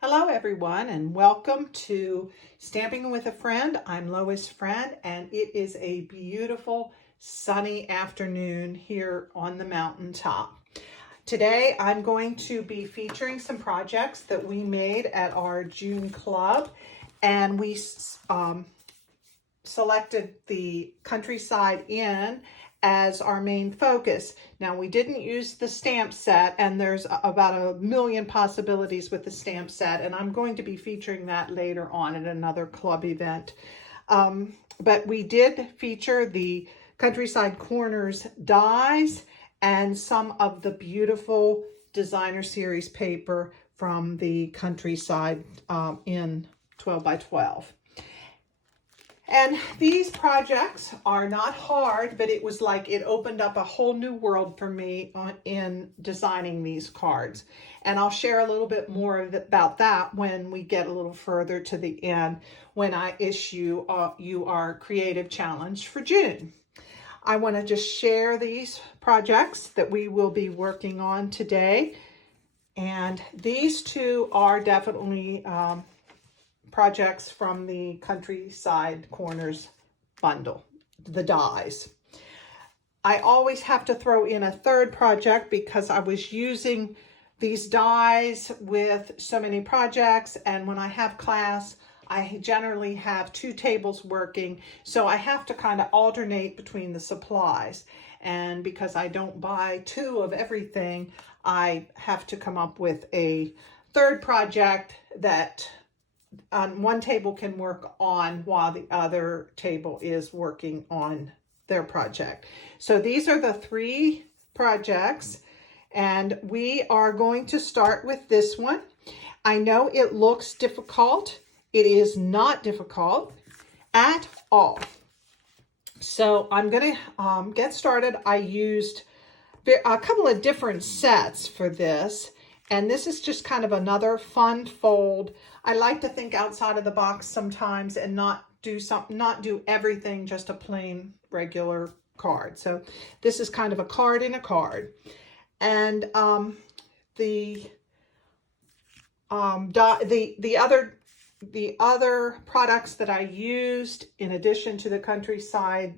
Hello everyone and welcome to Stamping with a Friend. I'm Lois Friend and it is a beautiful sunny afternoon here on the mountaintop. Today I'm going to be featuring some projects that we made at our June club, and we selected the Countryside Inn as our main focus. Now, we didn't use the stamp set, and there's about a million possibilities with the stamp set, and I'm going to be featuring that later on at another club event. But we did feature the Countryside Corners dies and some of the beautiful designer series paper from the Countryside in 12 by 12. And these projects are not hard, but it was like it opened up a whole new world for me in designing these cards. And I'll share a little bit more about that when we get a little further to the end, when I issue you our creative challenge for June. I want to just share these projects that we will be working on today. And these two are definitely projects from the Countryside Corners bundle, the dies. I always have to throw in a third project because I was using these dies with so many projects, and when I have class, I generally have two tables working, so I have to kind of alternate between the supplies. And because I don't buy two of everything, I have to come up with a third project that one table can work on while the other table is working on their project. So these are the three projects, and we are going to start with this one. I know it looks difficult. It is not difficult at all. So I'm going to get started. I used a couple of different sets for this, and this is just kind of another fun fold. I like to think outside of the box sometimes and not do everything just a plain regular card. So this is kind of a card in a card. And the other products that I used in addition to the Countryside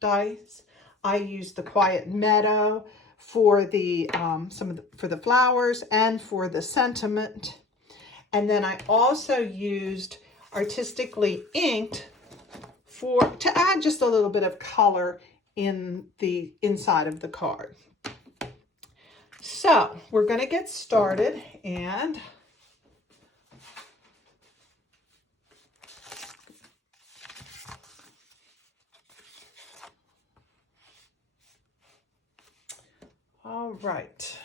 dies, I used the Quiet Meadow for the for the flowers and for the sentiment. And then I also used Artistically inked to add just a little bit of color in the inside of the card. So we're going to get started, and all right.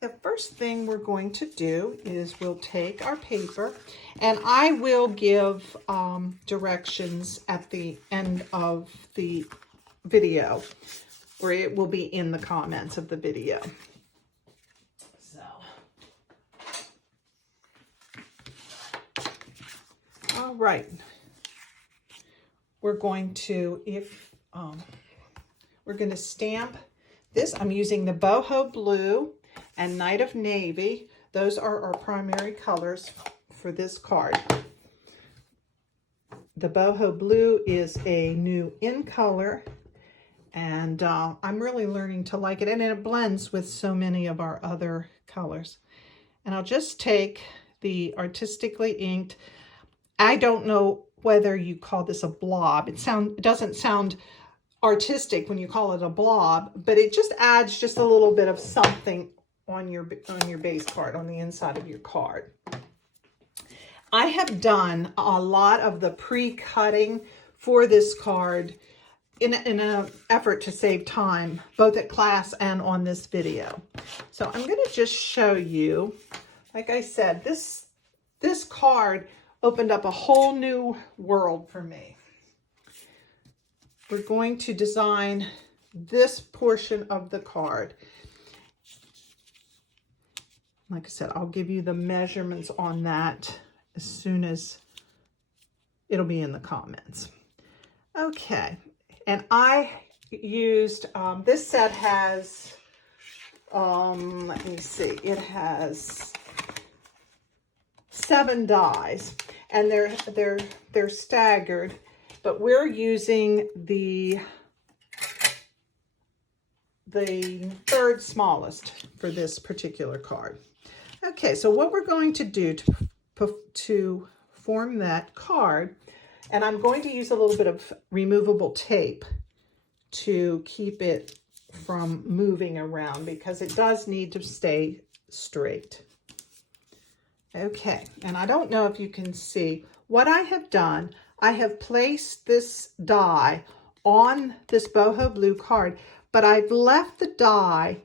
The first thing we're going to do is we'll take our paper, and I will give directions at the end of the video, or it will be in the comments of the video. So, all right. We're going to, we're going to stamp this. I'm using the Boho Blue and Night of Navy. Those are our primary colors for this card. The Boho Blue is a new in color, and I'm really learning to like it, and it blends with so many of our other colors. And I'll just take the Artistically inked. I don't know whether you call this a blob. It doesn't sound artistic when you call it a blob, but it just adds just a little bit of something on your base card, on the inside of your card. I have done a lot of the pre-cutting for this card in an effort to save time, both at class and on this video. So I'm going to just show you, like I said, this card opened up a whole new world for me. We're going to design this portion of the card. Like I said, I'll give you the measurements on that as soon as it'll be in the comments. Okay, and I used, this set has let me see, it has 7 dies, and they're staggered, but we're using the third smallest for this particular card. Okay, so what we're going to do to form that card, and I'm going to use a little bit of removable tape to keep it from moving around because it does need to stay straight. Okay, and I don't know if you can see what I have done. I have placed this die on this Boho Blue card, but I've left the die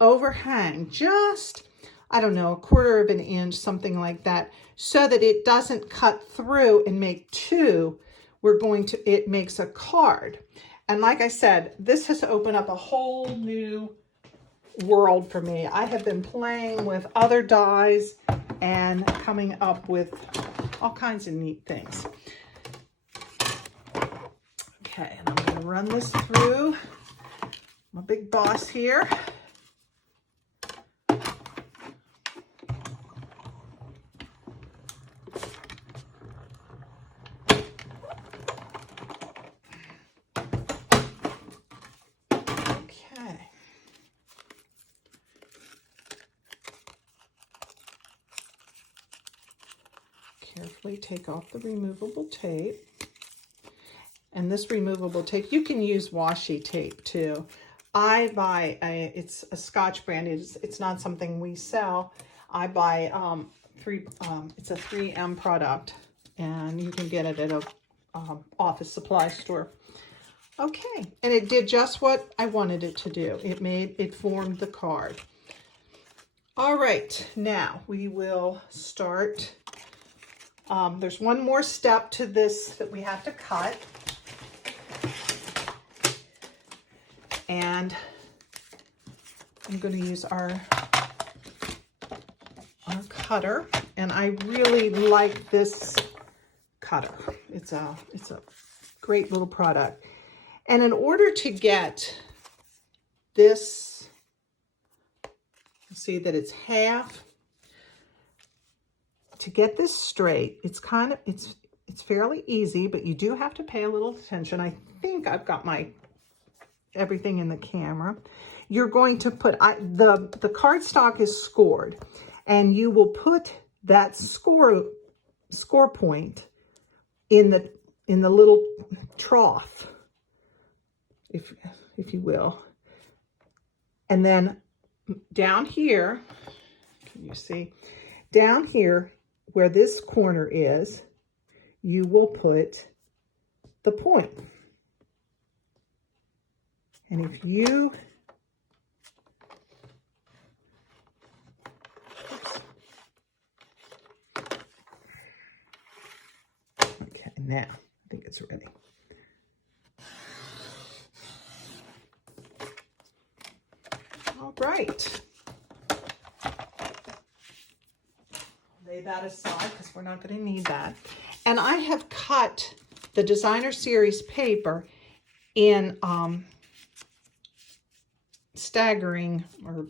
overhang just, I don't know, 1/4 of an inch, something like that, so that it doesn't cut through and make two. It makes a card. And like I said, this has opened up a whole new world for me. I have been playing with other dies and coming up with all kinds of neat things. Okay, and I'm going to run this through my big boss here. Carefully take off the removable tape. And this removable tape, you can use washi tape too. I buy it's a Scotch brand. It's not something we sell. I buy it's a 3M product, and you can get it at a office supply store. Okay, and it did just what I wanted it to do. It formed the card. All right, now we will start. There's one more step to this that we have to cut. And I'm going to use our cutter. And I really like this cutter. It's a great little product. And in order to get this, see that it's half. To get this straight, it's fairly easy, but you do have to pay a little attention. I think I've got everything in the camera. You're going to put, the cardstock is scored, and you will put that score point in the little trough, if you will. And then down here, can you see? Down here, where this corner is, you will put the point. And if you, okay, now I think it's ready. All right. Lay that aside because we're not going to need that. And I have cut the designer series paper in staggering, or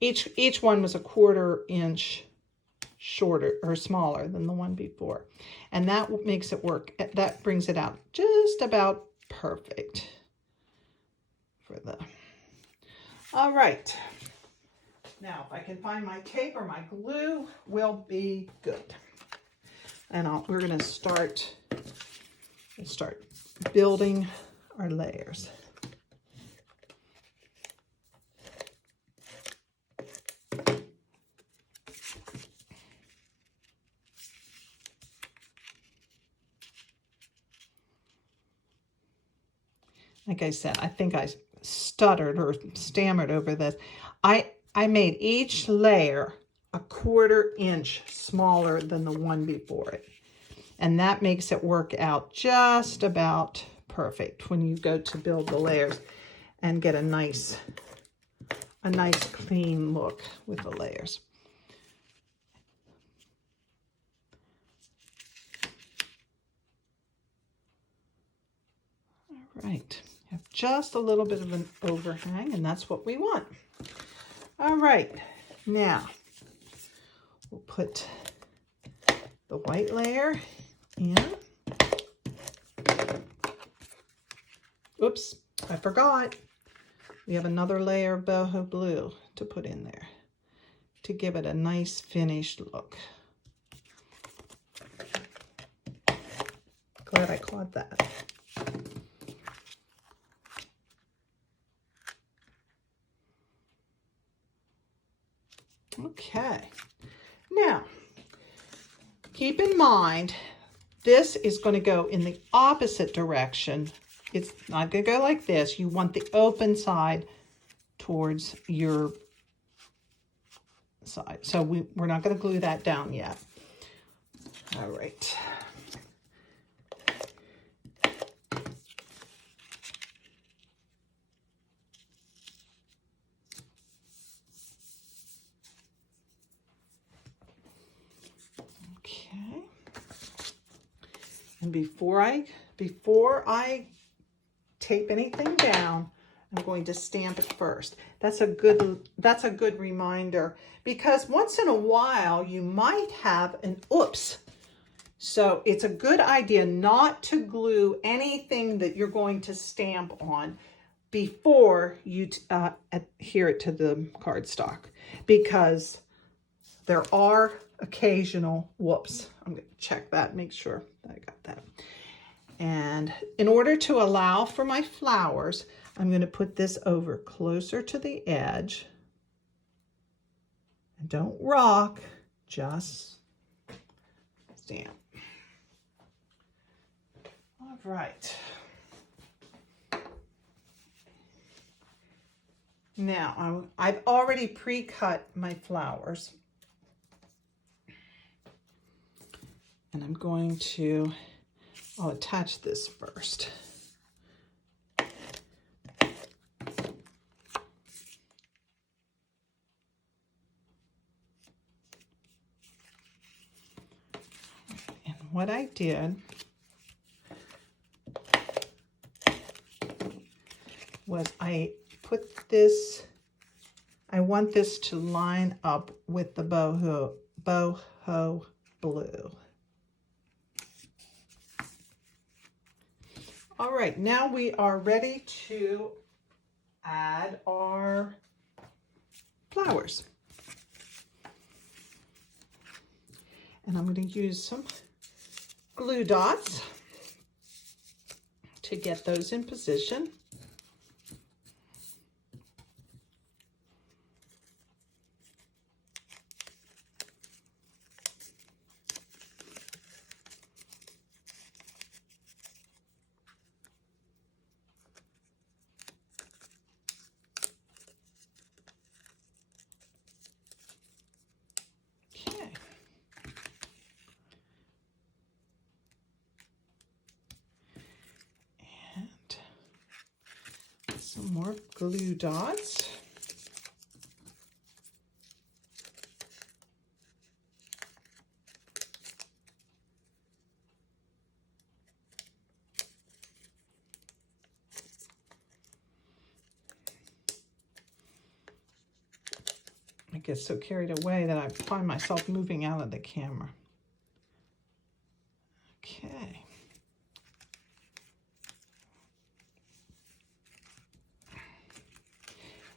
each one was a 1/4 inch shorter or smaller than the one before, and that makes it work. That brings it out just about perfect for the. All right. Now, if I can find my tape or my glue, will be good. And we're going to start building our layers. Like I said, I think I stuttered or stammered over this. I made each layer a 1/4 inch smaller than the one before it. And that makes it work out just about perfect when you go to build the layers and get a nice clean look with the layers. All right. Have just a little bit of an overhang, and that's what we want. All right, now we'll put the white layer in. Oops, I forgot. We have another layer of Boho Blue to put in there to give it a nice finished look. Glad I caught that. Okay, now keep in mind this is going to go in the opposite direction. It's not going to go like this. You want the open side towards your side. So we're not going to glue that down yet. All right. Okay. And before I tape anything down, I'm going to stamp it first. That's a good reminder, because once in a while you might have an oops. So it's a good idea not to glue anything that you're going to stamp on before you adhere it to the cardstock, because there are occasional whoops. I'm going to check that, make sure that I got that. And in order to allow for my flowers, I'm going to put this over closer to the edge. And don't rock, just stamp. All right. Now, I've already pre-cut my flowers. And I'm going to, I'll attach this first. And what I did was I put this, I want this to line up with the Boho Blue. All right, now we are ready to add our flowers. And I'm going to use some glue dots to get those in position. Some more glue dots. I get so carried away that I find myself moving out of the camera. Okay.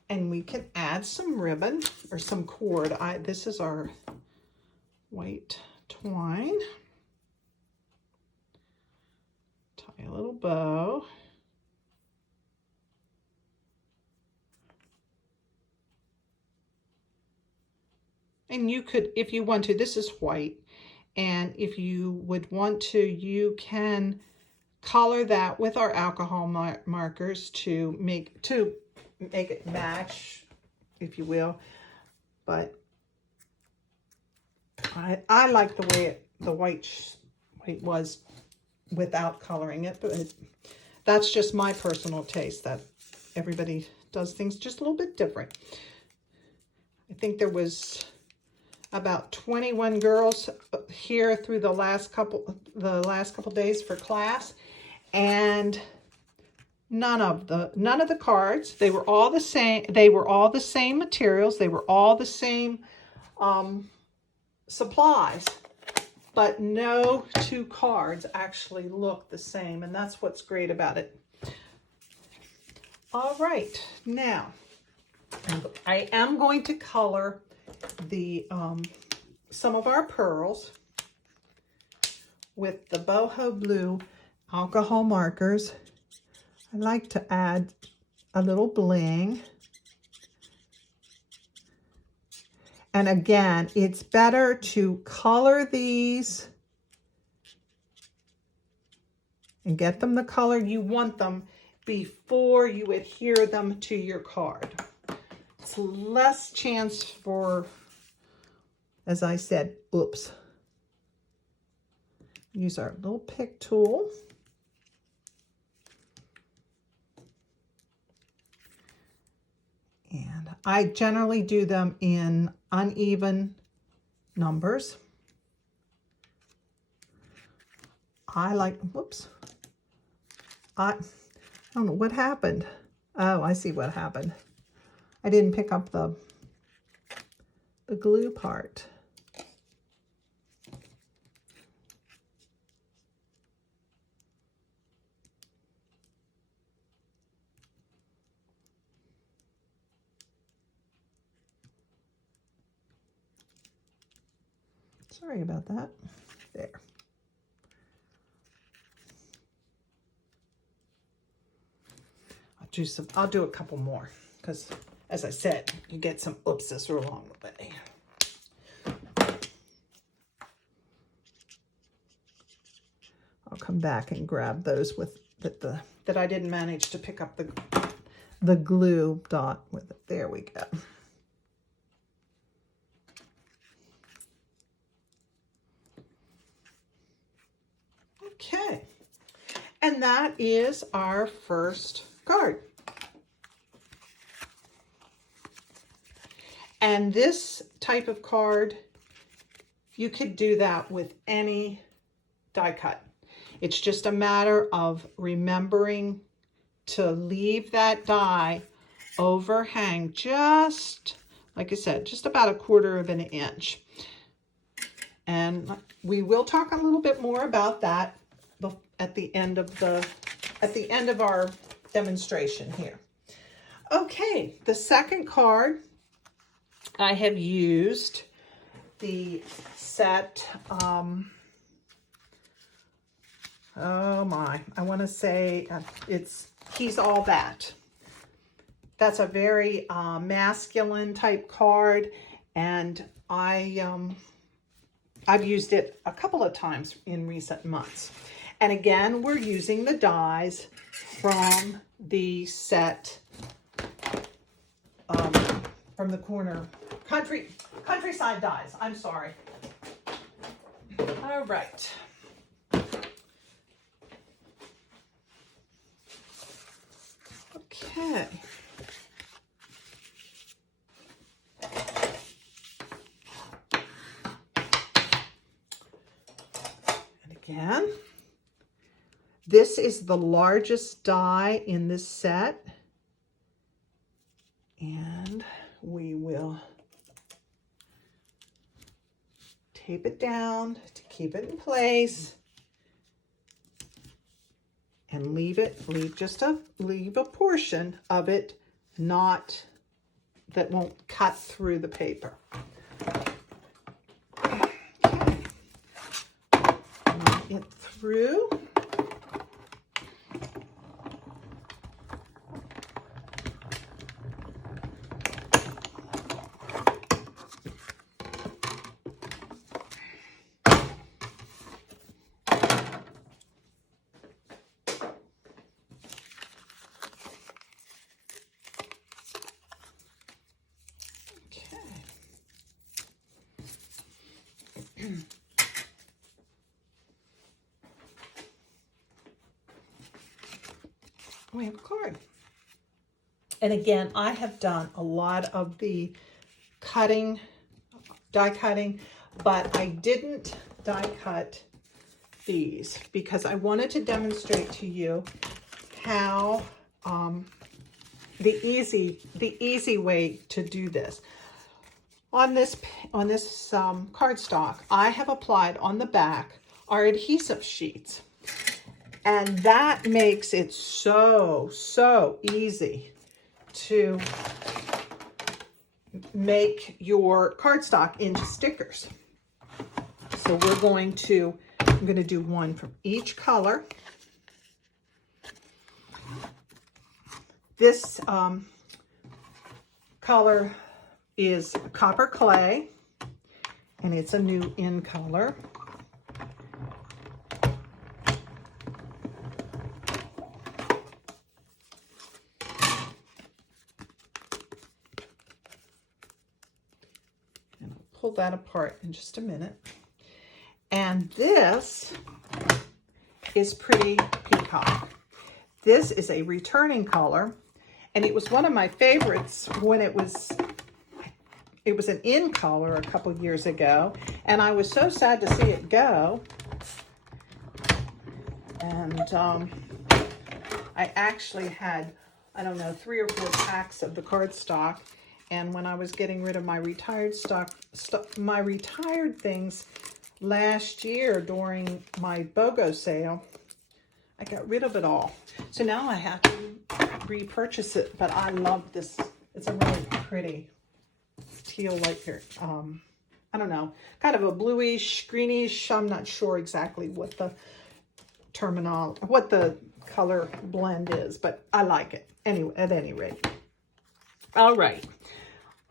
And we can add some ribbon or some cord. This is our white twine. Tie a little bow. And you could, if you want to, this is white. And if you would want to, you can color that with our alcohol markers to make it match, if you will. But I like the way the white was without coloring it, but that's just my personal taste. That everybody does things just a little bit different. I think there was about 21 girls here through the last couple days for class, and none of the cards. They were all the same. They were all the same materials. They were all the same supplies, but no two cards actually look the same, and that's what's great about it. All right, now I am going to color the some of our pearls with the Boho Blue alcohol markers. I like to add a little bling. And again, it's better to color these and get them the color you want them before you adhere them to your card. It's less chance for, as I said, oops. Use our little pick tool. And I generally do them in uneven numbers. I like, whoops. I don't know what happened. Oh, I see what happened. I didn't pick up the glue part. Sorry about that. There. I'll do a couple more because, as I said, you get some oopses along the way. I'll come back and grab those with that I didn't manage to pick up the glue dot with it. There we go. Okay, and that is our first card. And this type of card, you could do that with any die cut. It's just a matter of remembering to leave that die overhang just, like I said, just about 1/4 of an inch. And we will talk a little bit more about that at the end of our demonstration here. Okay, the second card, I have used the set, oh my, I want to say it's He's All That. That's a very masculine type card, and I've used it a couple of times in recent months. And again, we're using the dies from the set, from the corner, Countryside dies. I'm sorry. All right. Okay. And again, this is the largest die in this set, and we will tape it down to keep it in place and leave a portion of it that won't cut through the paper. Okay. Run it through. We have a card. And again, I have done a lot of the die cutting, but I didn't die cut these because I wanted to demonstrate to you how the easy way to do this. On this cardstock, I have applied on the back our adhesive sheets, and that makes it so easy to make your cardstock into stickers. So I'm going to do one from each color. This color is Copper Clay, and it's a new in color. And I'll pull that apart in just a minute. And this is Pretty Peacock. This is a returning color, and it was one of my favorites when it was an in color a couple years ago, and I was so sad to see it go. And I actually had, I don't know, 3 or 4 packs of the cardstock, and when I was getting rid of my retired my retired things last year during my BOGO sale, I got rid of it all. So now I have to repurchase it, but I love this. It's a really pretty teal, like here. I don't know, kind of a bluish, greenish. I'm not sure exactly what the what the color blend is, but I like it anyway. At any rate, all right.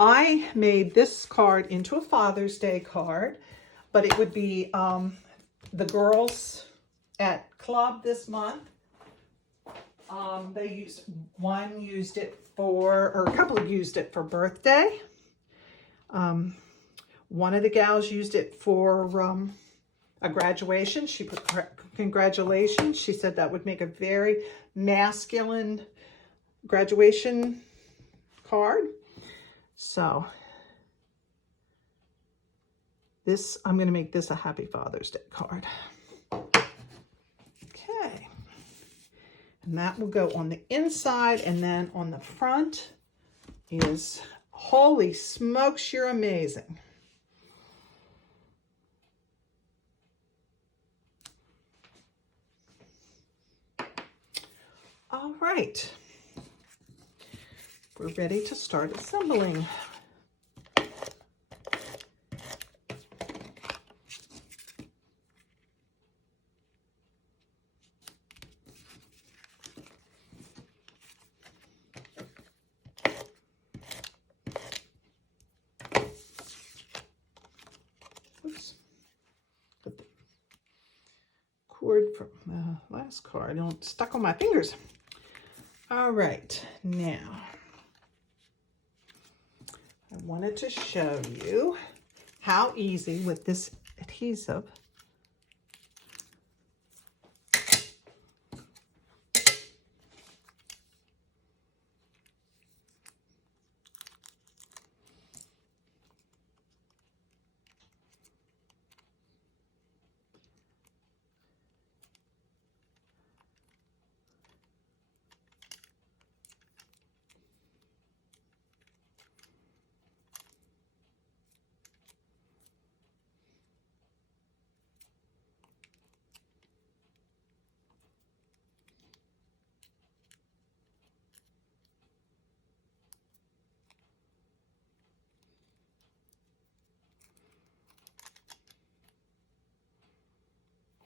I made this card into a Father's Day card, but it would be the girls at club this month. One used it for, or a couple used it for birthday. One of the gals used it for a graduation. She put congratulations. She said that would make a very masculine graduation card. So this, I'm going to make this a Happy Father's Day card. Okay. And that will go on the inside, and then on the front is Holy Smokes, You're Amazing. All right. We're ready to start assembling. Oops. Put the cord from the last card stuck on my fingers. All right, now I wanted to show you how easy with this adhesive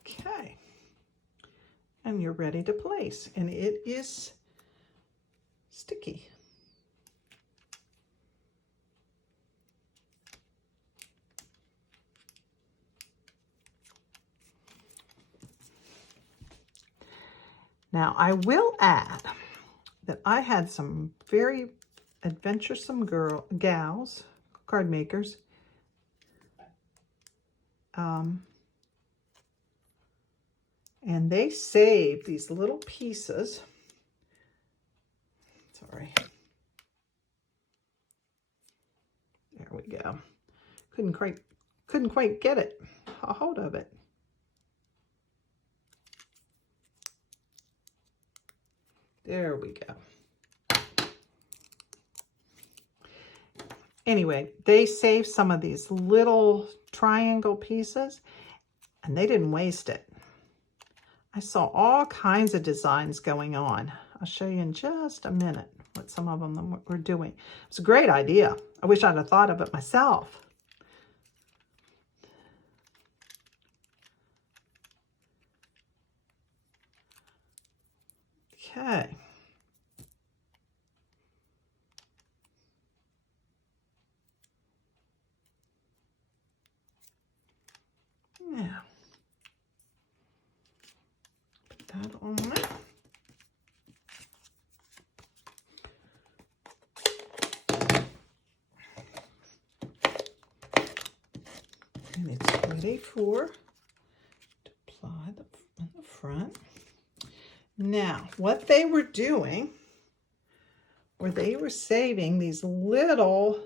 Okay, and you're ready to place, and it is sticky. Now I will add that I had some very adventuresome gals, card makers, and they saved these little pieces. Sorry. There we go. Couldn't quite get a hold of it. There we go. Anyway, they saved some of these little triangle pieces and they didn't waste it. I saw all kinds of designs going on. I'll show you in just a minute what some of them were doing. It's a great idea. I wish I'd have thought of it myself. Okay. Yeah. Put that on there. And it's ready for to apply on the front. Now, what they were doing, or they were saving these little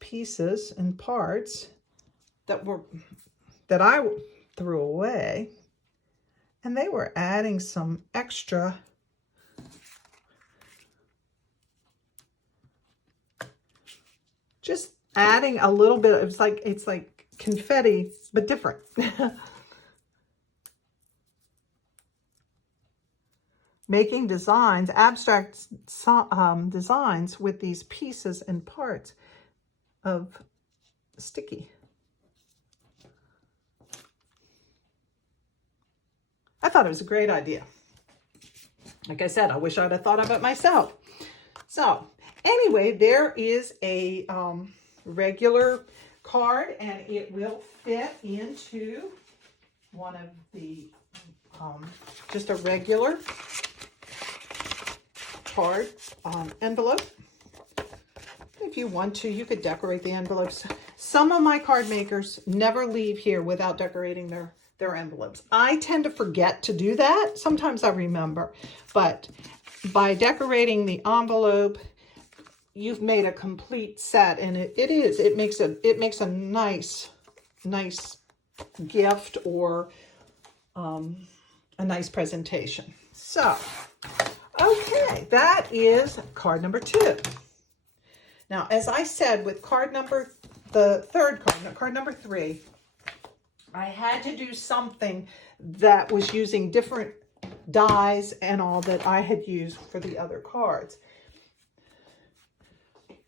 pieces and parts that I threw away, and they were adding some extra just adding a little bit. It's like confetti, but different. Making designs, abstract designs with these pieces and parts of sticky. I thought it was a great idea. Like I said, I wish I'd have thought of it myself. So anyway, there is a regular card, and it will fit into one of the just a regular card envelope. If you want to, you could decorate the envelopes. Some of my card makers never leave here without decorating their envelopes. I tend to forget to do that. Sometimes I remember, but by decorating the envelope, you've made a complete set, and it makes a nice gift or a nice presentation. So, okay, that is card number 2. Now, as I said, with the third card, card number 3, I had to do something that was using different dies and all that I had used for the other cards.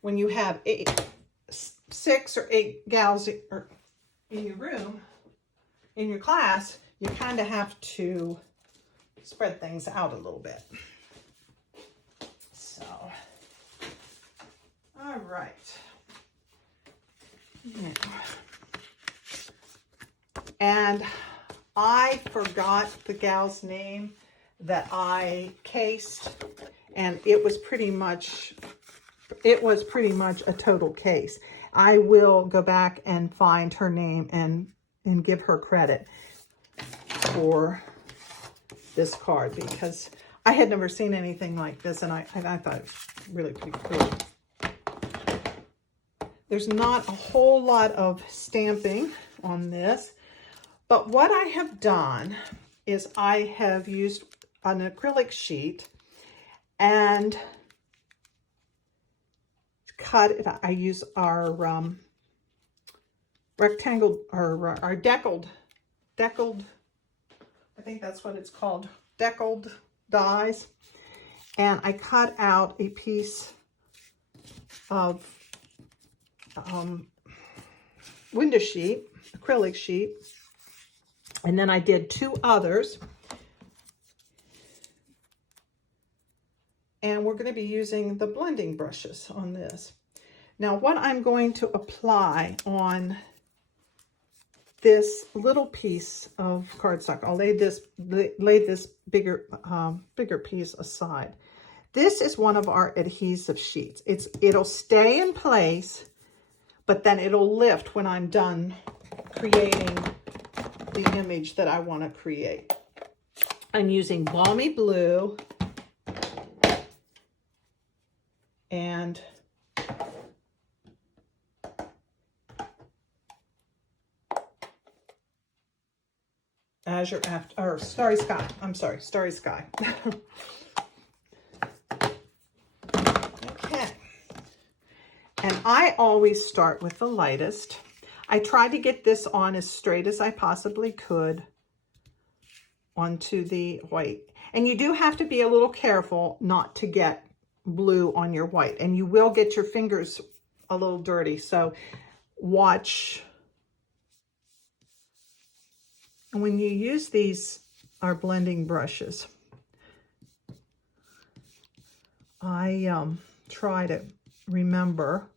When you have 6 or 8 gals in your room, in your class, you kind of have to spread things out a little bit. So, all right. Now, and I forgot the gal's name that I cased, and it was pretty much a total case. I will go back and find her name and give her credit for this card, because I had never seen anything like this, and I thought it was really pretty cool. There's not a whole lot of stamping on this, but what I have done is I have used an acrylic sheet and cut it. I use our rectangle, or our deckled, I think that's what it's called, deckled dies. And I cut out a piece of window sheet, acrylic sheet, and then I did 2 others. And we're going to be using the blending brushes on this. Now, what I'm going to apply on this little piece of cardstock, I'll lay this bigger piece aside. This is one of our adhesive sheets. It'll stay in place, but then it'll lift when I'm done creating the image that I want to create. I'm using Balmy Blue and Azure After, or Starry Sky. I'm sorry, Starry Sky. Okay. And I always start with the lightest. I tried to get this on as straight as I possibly could onto the white. And you do have to be a little careful not to get blue on your white. And you will get your fingers a little dirty. So watch. And when you use these, our blending brushes, I try to remember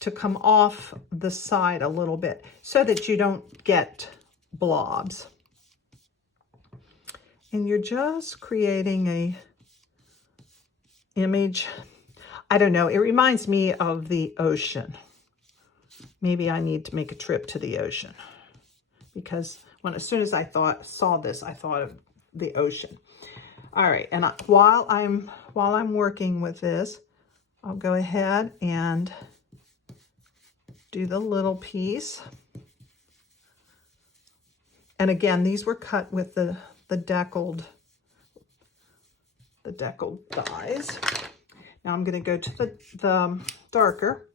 to come off the side a little bit so that you don't get blobs. And you're just creating a image. I don't know, it reminds me of the ocean. Maybe I need to make a trip to the ocean, because as soon as I saw this, I thought of the ocean. All right, and while I'm working with this, I'll go ahead and do the little piece. And again, these were cut with the deckled dies. Now I'm going to go to the darker.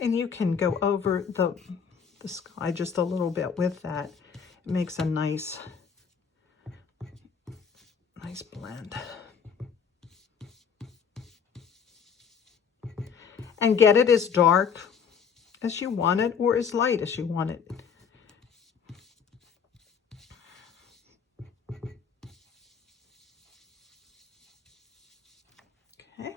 And you can go over the sky just a little bit with that. It makes a nice blend. And get it as dark as you want it or as light as you want it. Okay.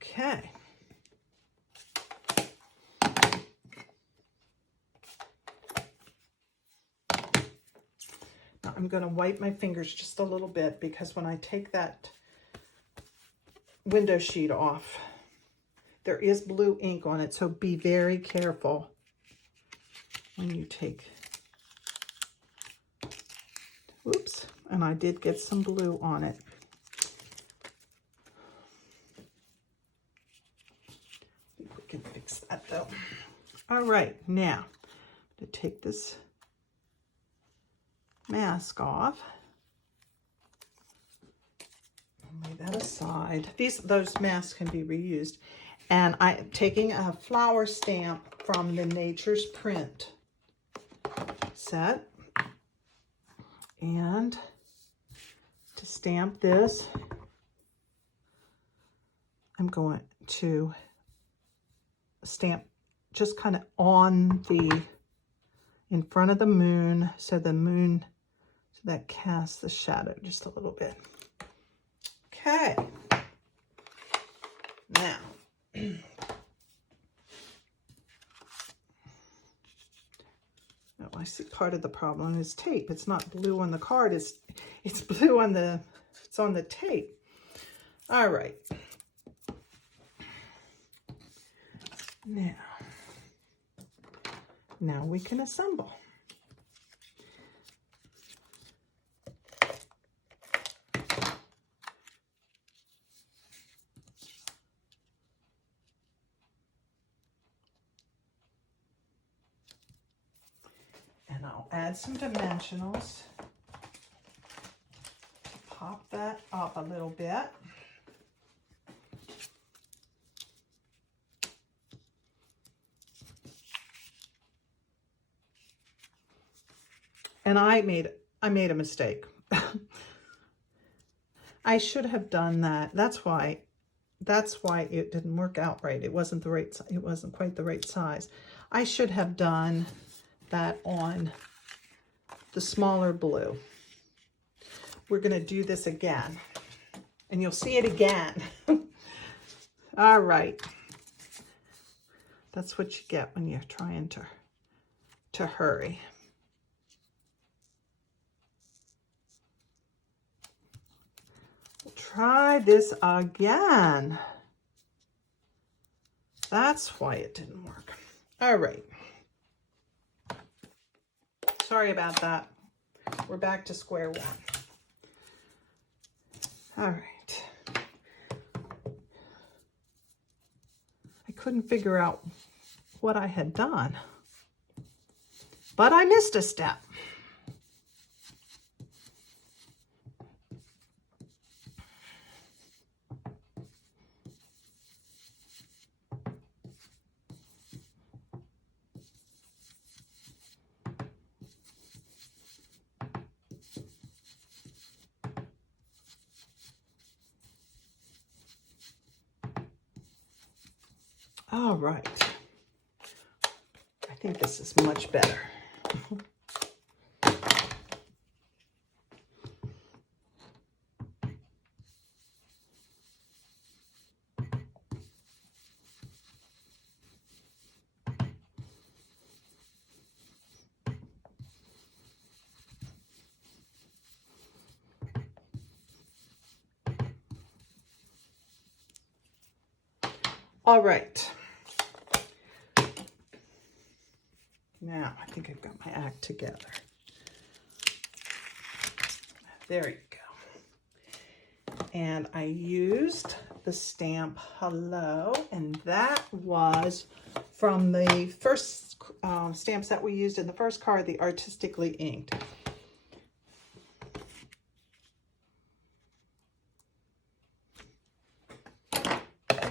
Okay. Now I'm going to wipe my fingers just a little bit, because when I take that window sheet off, there is blue ink on it, so be very careful when you take. Oops, and I did get some blue on it. Can fix that though. All right, now to take this mask off. Lay that aside. Those masks can be reused. And I'm taking a flower stamp from the Nature's Print set. And to stamp this, I'm going to stamp just kind of on in front of the moon, so that casts the shadow just a little bit. Okay. Now, I see part of the problem is tape. It's not blue on the card, it's blue on it's on the tape. All right. Now we can assemble. And I'll add some dimensionals. Pop that up a little bit. And I made a mistake. I should have done that. That's why it didn't work out right. It wasn't quite the right size. I should have done that on the smaller blue. We're going to do this again, and you'll see it again. All right. That's what you get when you're trying to to hurry. We'll try this again. That's why it didn't work. All right. Sorry about that. We're back to square one. All right. I couldn't figure out what I had done, but I missed a step. All right. I think this is much better. All right. Now, I think I've got my act together. There you go. And I used the stamp Hello, and that was from the first stamps that we used in the first card, the Artistically inked.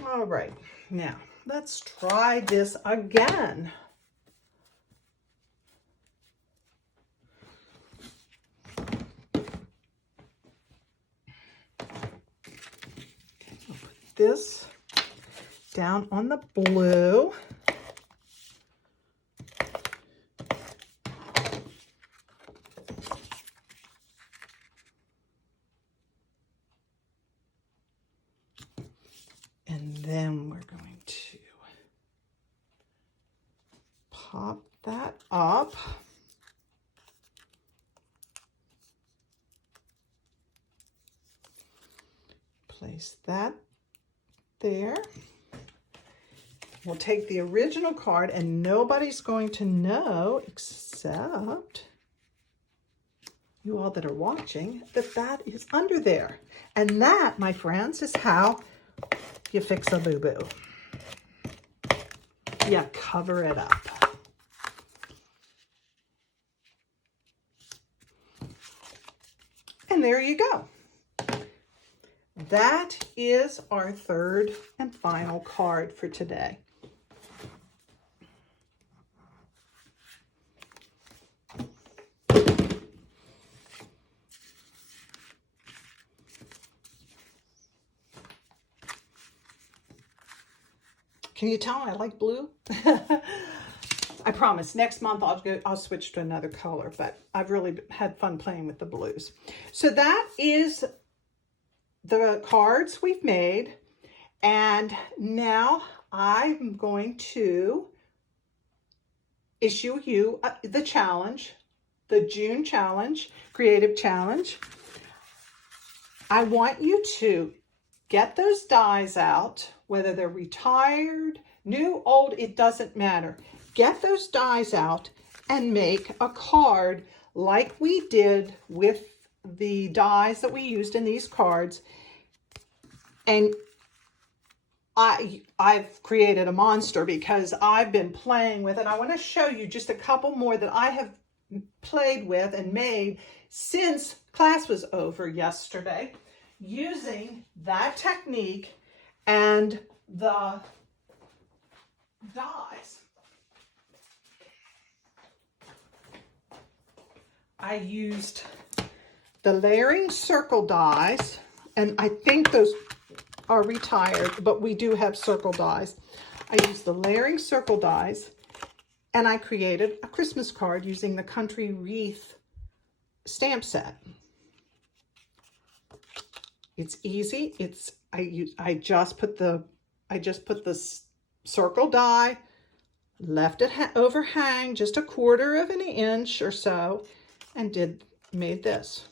All right, now let's try this again. This down on the blue. And then we're going to pop that up. Place that there. We'll take the original card, and nobody's going to know except you all that are watching that that is under there. And that, my friends, is how you fix a boo-boo. You cover it up. And there you go. That is our third and final card for today. Can you tell I like blue? I promise next month I'll switch to another color, but I've really had fun playing with the blues. So that is the cards we've made, and now I'm going to issue you the challenge, the June challenge, creative challenge. I want you to get those dies out, whether they're retired, new, old, it doesn't matter. Get those dies out and make a card like we did with the dies that we used in these cards. And I've created a monster because I've been playing with it. I want to show you just a couple more that I have played with and made since class was over yesterday, using that technique and the dies. I used the layering circle dies, and I think those are retired, but we do have circle dies. I used the layering circle dies, and I created a Christmas card using the Country Wreath stamp set. It's easy. I just put the circle die, left it overhang just 1/4 of an inch or so, and made this.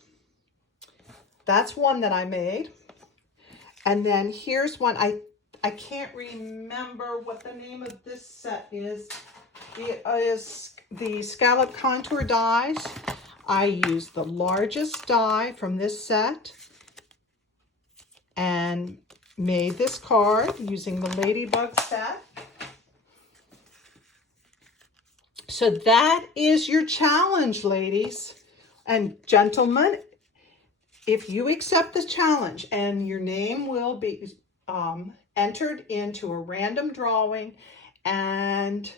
That's one that I made. And then here's one. I can't remember what the name of this set is. It is the scallop contour dies. I used the largest die from this set and made this card using the Ladybug set. So that is your challenge, ladies and gentlemen. If you accept the challenge, and your name will be entered into a random drawing, and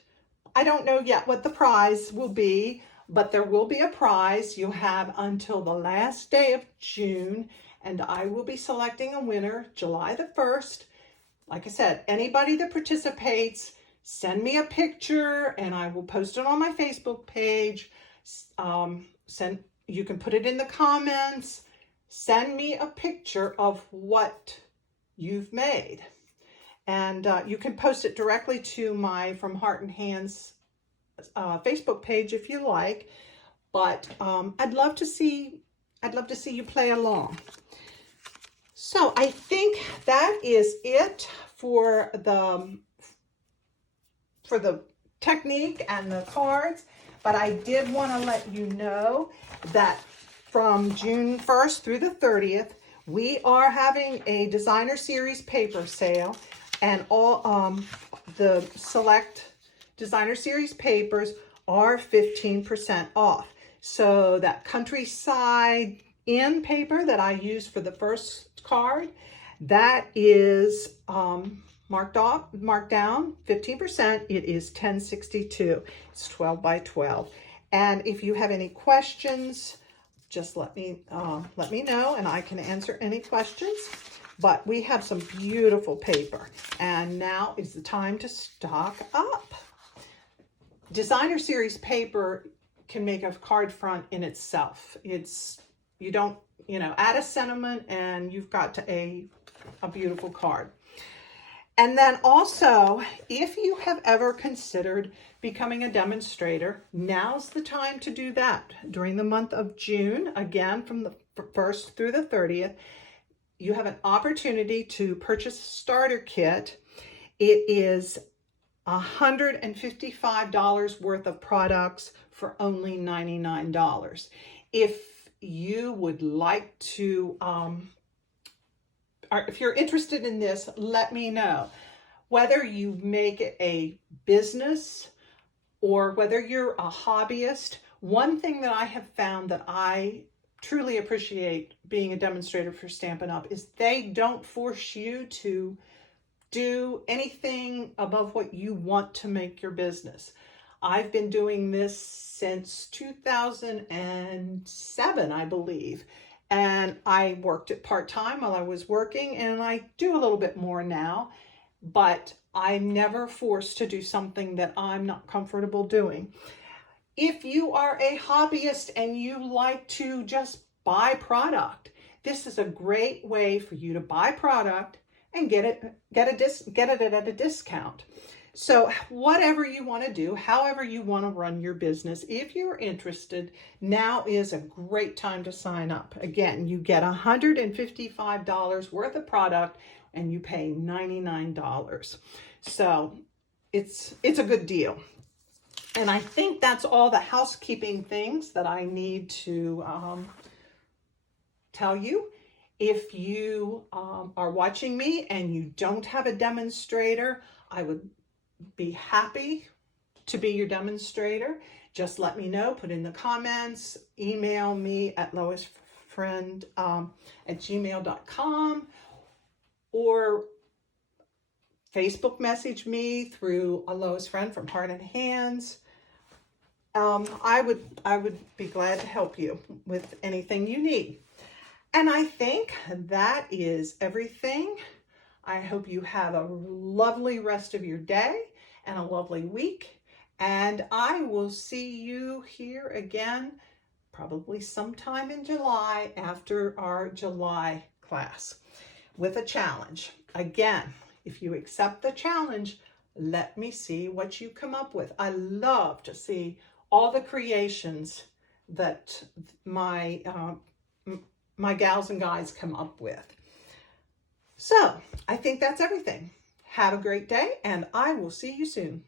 I don't know yet what the prize will be, but there will be a prize. You have until the last day of June, and I will be selecting a winner July the 1st. Like I said, anybody that participates, send me a picture and I will post it on my Facebook page. You can put it in the comments. Send me a picture of what you've made. And you can post it directly to my From Heart and Hands Facebook page if you like. But I'd love to see you play along. So I think that is it for the technique and the cards. But I did want to let you know that from June 1st through the 30th, we are having a designer series paper sale, and all the select designer series papers are 15% off. So that Countryside Inn paper that I used for the first card, that is marked down 15%. It is $10.62. It's 12 by 12. And if you have any questions, just let me know and I can answer any questions. But we have some beautiful paper, and now is the time to stock up. Designer series paper can make a card front in itself. You don't, add a sentiment and you've got a beautiful card. And then also, if you have ever considered becoming a demonstrator, now's the time to do that. During the month of June, again, from the 1st through the 30th, you have an opportunity to purchase a starter kit. It is $155 worth of products for only $99. If you would like to, if you're interested in this, let me know. Whether you make it a business or whether you're a hobbyist, one thing that I have found that I truly appreciate being a demonstrator for Stampin' Up! Is they don't force you to do anything above what you want to make your business. I've been doing this since 2007, I believe. And I worked it part-time while I was working, and I do a little bit more now, but I'm never forced to do something that I'm not comfortable doing. If you are a hobbyist and you like to just buy product, this is a great way for you to buy product and get it at a discount. So whatever you want to do, however you want to run your business, if you're interested, now is a great time to sign up. Again, you get $155 worth of product and you pay $99. So it's a good deal. And I think that's all the housekeeping things that I need to tell you. If you are watching me and you don't have a demonstrator, I would be happy to be your demonstrator. Just let me know, put in the comments, email me at loisfriend@gmail.com, or Facebook message me through a Lois Friend from Heart and Hands. I would be glad to help you with anything you need. And I think that is everything. I hope you have a lovely rest of your day and a lovely week. And I will see you here again, probably sometime in July after our July class with a challenge. Again, if you accept the challenge, Let me see what you come up with. I love to see all the creations that my gals and guys come up with. So I think that's everything. Have a great day, and I will see you soon.